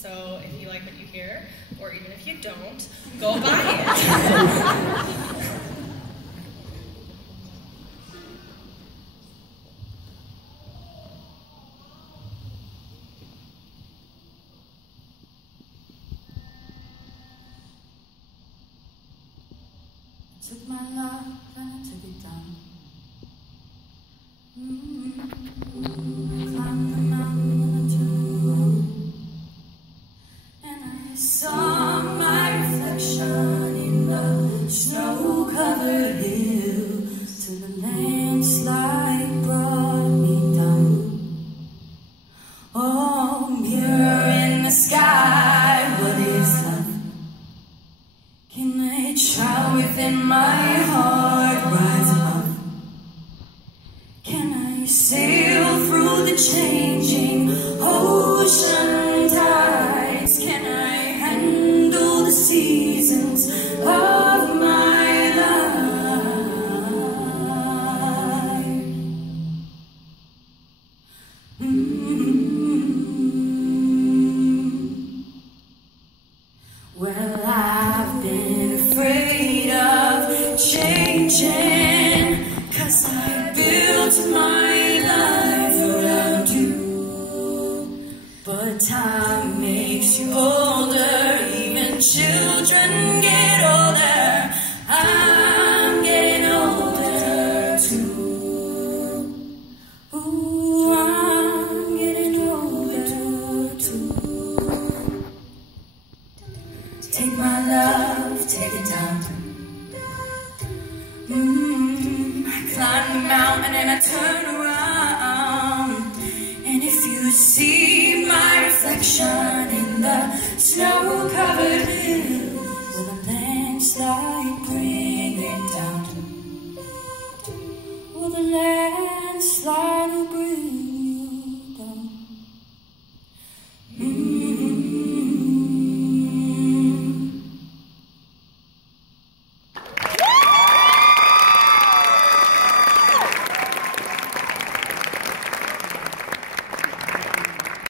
So if you like what you hear, or even if you don't, go buy it. Took my love and I took it down. I climbed the mountain and I turned around, and I saw my reflection in the snow-covered hills till the landslide brought me down. Oh, mirror in the sky, what is love? Can a child within my heart rise above? Can I sail through the changing ocean tides? Can I handle the seasons of my life? Well, I've been afraid of changing, 'cause I built my life around you. But time makes you older, even children get older. I'm getting older too. Ooh, I'm getting older too. Take my love, take it down. I climb the mountain and I turn around, and if you see my reflection in the snow-covered hills where the landslide